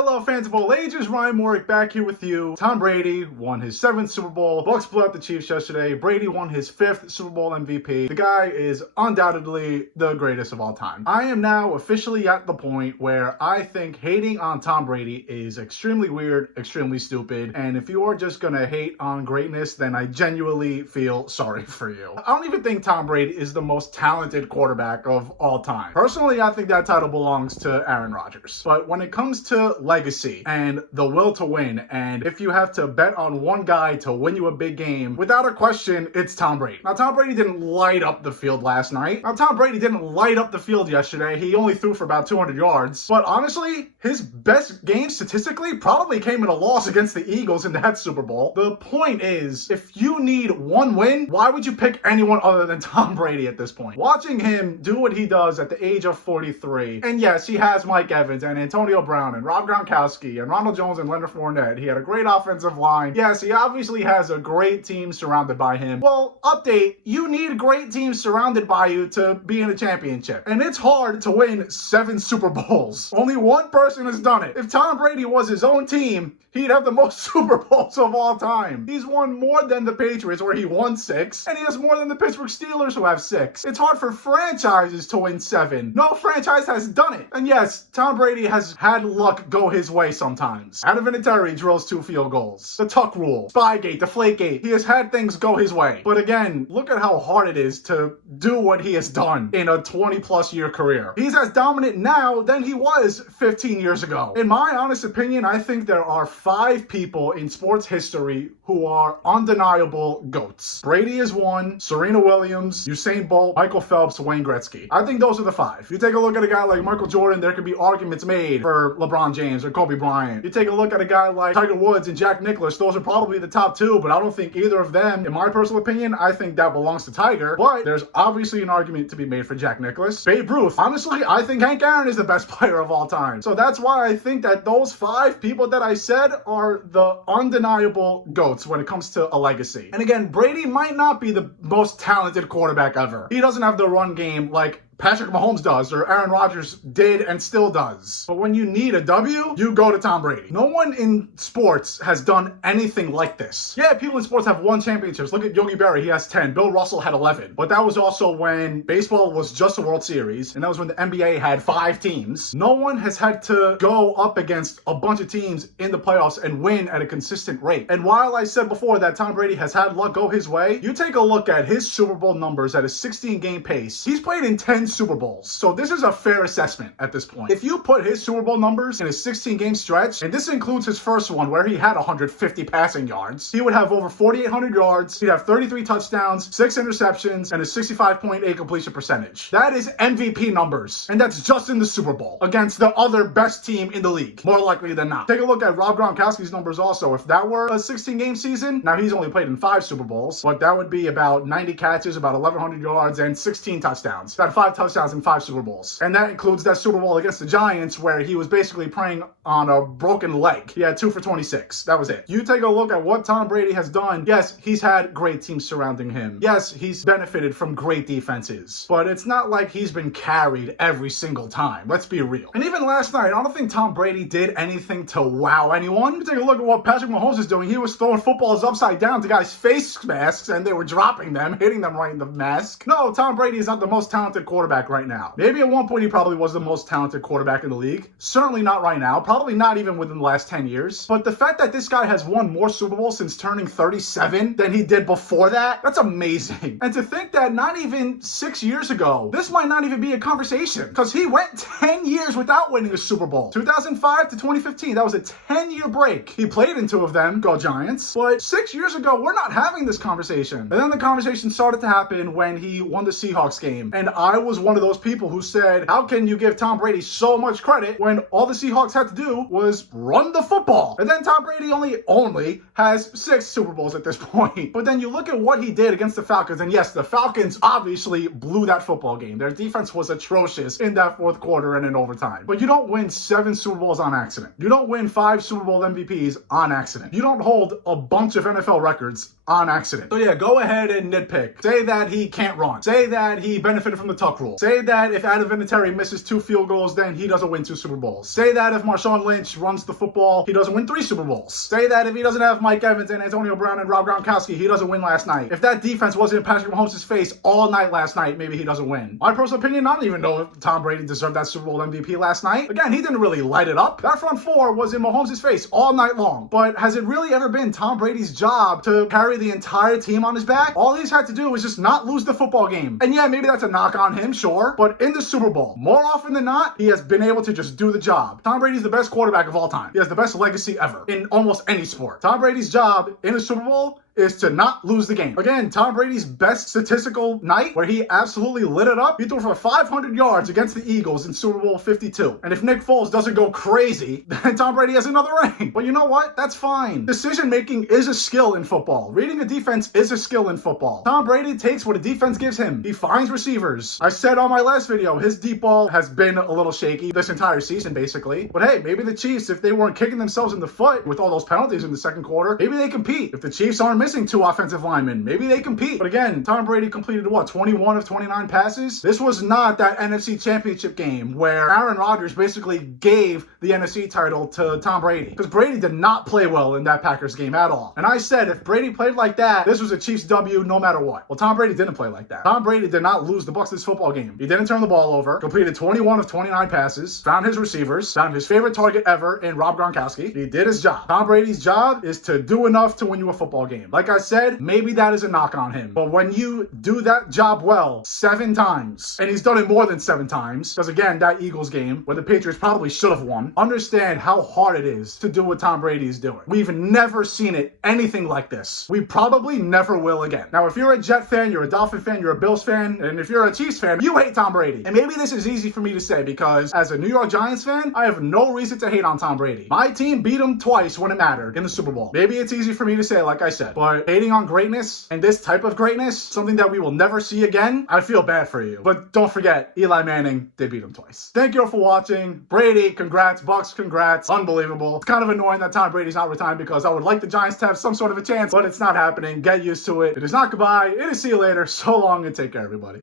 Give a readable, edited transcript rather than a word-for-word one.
Hello fans of all ages, Ryan Morick back here with you. Tom Brady won his 7th Super Bowl. Bucks blew out the Chiefs yesterday. Brady won his 5th Super Bowl MVP. The guy is undoubtedly the greatest of all time. I am now officially at the point where I think hating on Tom Brady is extremely weird, extremely stupid, and if you are just gonna hate on greatness, then I genuinely feel sorry for you. I don't even think Tom Brady is the most talented quarterback of all time. Personally, I think that title belongs to Aaron Rodgers. But when it comes to legacy and the will to win, and if you have to bet on one guy to win you a big game, without a question, it's Tom Brady. Now, Tom Brady didn't light up the field last night. Now, Tom Brady didn't light up the field yesterday. He only threw for about 200 yards. But honestly, his best game statistically probably came in a loss against the Eagles in that Super Bowl. The point is, if you need one win, why would you pick anyone other than Tom Brady at this point? Watching him do what he does at the age of 43, and yes, he has Mike Evans and Antonio Brown and Rob Gronkowski and Ronald Jones and Leonard Fournette. He had a great offensive line. Yes, he obviously has a great team surrounded by him. Well, update, you need great teams surrounded by you to be in a championship. And it's hard to win 7 Super Bowls. Only one person has done it. If Tom Brady was his own team, he'd have the most Super Bowls of all time. He's won more than the Patriots, where he won 6, and he has more than the Pittsburgh Steelers, who have 6. It's hard for franchises to win 7. No franchise has done it. And yes, Tom Brady has had luck go his way sometimes. Out of Vinatieri drills 2 field goals. The Tuck rule, Spygate, Deflategate. He has had things go his way. But again, look at how hard it is to do what he has done in a 20-plus year career. He's as dominant now than he was 15 years ago. In my honest opinion, I think there are 5 people in sports history who are undeniable GOATs. Brady is 1, Serena Williams, Usain Bolt, Michael Phelps, Wayne Gretzky. I think those are the 5. You take a look at a guy like Michael Jordan, there could be arguments made for LeBron James or Kobe Bryant. You take a look at a guy like Tiger Woods and Jack Nicklaus, those are probably the top 2, but I don't think either of them, in my personal opinion, I think that belongs to Tiger. But there's obviously an argument to be made for Jack Nicklaus. Babe Ruth. Honestly, I think Hank Aaron is the best player of all time. So that's why I think that those 5 people that I said are the undeniable GOATs when it comes to a legacy. And again, Brady might not be the most talented quarterback ever. He doesn't have the run game like Patrick Mahomes does, or Aaron Rodgers did and still does. But when you need a W, you go to Tom Brady. No one in sports has done anything like this. Yeah, people in sports have won championships. Look at Yogi Berra, he has 10. Bill Russell had 11. But that was also when baseball was just a World Series, and that was when the NBA had 5 teams. No one has had to go up against a bunch of teams in the playoffs and win at a consistent rate. And while I said before that Tom Brady has had luck go his way, you take a look at his Super Bowl numbers at a 16-game pace. He's played in 10 Super Bowls. So this is a fair assessment at this point. If you put his Super Bowl numbers in a 16-game stretch, and this includes his first one where he had 150 passing yards, he would have over 4,800 yards, he'd have 33 touchdowns, 6 interceptions, and a 65.8 completion percentage. That is MVP numbers. And that's just in the Super Bowl against the other best team in the league, more likely than not. Take a look at Rob Gronkowski's numbers also. If that were a 16-game season, now he's only played in 5 Super Bowls, but that would be about 90 catches, about 1,100 yards, and 16 touchdowns. That 5 touchdowns in 5 Super Bowls. And that includes that Super Bowl against the Giants where he was basically preying on a broken leg. He had 2 for 26. That was it. You take a look at what Tom Brady has done. Yes, he's had great teams surrounding him. Yes, he's benefited from great defenses. But it's not like he's been carried every single time. Let's be real. And even last night, I don't think Tom Brady did anything to wow anyone. You take a look at what Patrick Mahomes is doing. He was throwing footballs upside down to guys' face masks and they were dropping them, hitting them right in the mask. No, Tom Brady is not the most talented quarterback right now. Maybe at one point he probably was the most talented quarterback in the league. Certainly not right now. Probably not even within the last 10 years. But the fact that this guy has won more Super Bowls since turning 37 than he did before that, that's amazing. And to think that not even 6 years ago, this might not even be a conversation. Because he went 10 years without winning a Super Bowl. 2005 to 2015, that was a 10-year break. He played in 2 of them, go Giants. But 6 years ago, we're not having this conversation. And then the conversation started to happen when he won the Seahawks game. And I was one of those people who said, how can you give Tom Brady so much credit when all the Seahawks had to do was run the football? And then Tom Brady only has 6 Super Bowls at this point. But then you look at what he did against the Falcons, and yes, the Falcons obviously blew that football game. Their defense was atrocious in that 4th quarter and in overtime. But you don't win 7 Super Bowls on accident. You don't win 5 Super Bowl MVPs on accident. You don't hold a bunch of NFL records on accident. So yeah, go ahead and nitpick. Say that he can't run. Say that he benefited from the tuck luck rule. Say that if Adam Vinatieri misses 2 field goals, then he doesn't win 2 Super Bowls. Say that if Marshawn Lynch runs the football, he doesn't win 3 Super Bowls. Say that if he doesn't have Mike Evans and Antonio Brown and Rob Gronkowski, he doesn't win last night. If that defense wasn't in Patrick Mahomes' face all night last night, maybe he doesn't win. My personal opinion, I don't even know if Tom Brady deserved that Super Bowl MVP last night. Again, he didn't really light it up. That front four was in Mahomes' face all night long. But has it really ever been Tom Brady's job to carry the entire team on his back? All he's had to do was just not lose the football game. And yeah, maybe that's a knock on him, sure. But in the Super Bowl, more often than not, he has been able to just do the job. Tom Brady's the best quarterback of all time. He has the best legacy ever in almost any sport. Tom Brady's job in a Super Bowl is to not lose the game. Again, Tom Brady's best statistical night where he absolutely lit it up, he threw for 500 yards against the Eagles in Super Bowl 52. And if Nick Foles doesn't go crazy, then Tom Brady has another ring. But you know what? That's fine. Decision making is a skill in football. Reading a defense is a skill in football. Tom Brady takes what a defense gives him. He finds receivers. I said on my last video, his deep ball has been a little shaky this entire season, basically. But hey, maybe the Chiefs, if they weren't kicking themselves in the foot with all those penalties in the second quarter, maybe they compete. If the Chiefs aren't missing 2 offensive linemen, maybe they compete. But again, Tom Brady completed what, 21 of 29 passes? This was not that NFC Championship game where Aaron Rodgers basically gave the NFC title to Tom Brady. Because Brady did not play well in that Packers game at all. And I said if Brady played like that, this was a Chiefs W no matter what. Well, Tom Brady didn't play like that. Tom Brady did not lose the Bucs this football game. He didn't turn the ball over, completed 21 of 29 passes, found his receivers, found his favorite target ever in Rob Gronkowski. He did his job. Tom Brady's job is to do enough to win you a football game. Like I said, maybe that is a knock on him. But when you do that job well 7 times, and he's done it more than 7 times, because again, that Eagles game, where the Patriots probably should have won, understand how hard it is to do what Tom Brady is doing. We've never seen it anything like this. We probably never will again. Now, if you're a Jet fan, you're a Dolphin fan, you're a Bills fan, and if you're a Chiefs fan, you hate Tom Brady. And maybe this is easy for me to say because as a New York Giants fan, I have no reason to hate on Tom Brady. My team beat him twice when it mattered in the Super Bowl. Maybe it's easy for me to say, like I said, but hating on greatness and this type of greatness, something that we will never see again, I feel bad for you. But don't forget, Eli Manning did beat him twice. Thank you all for watching. Brady, congrats. Bucks, congrats. Unbelievable. It's kind of annoying that Tom Brady's not retiring because I would like the Giants to have some sort of a chance, but it's not happening. Get used to it. It is not goodbye. It is see you later. So long and take care, everybody.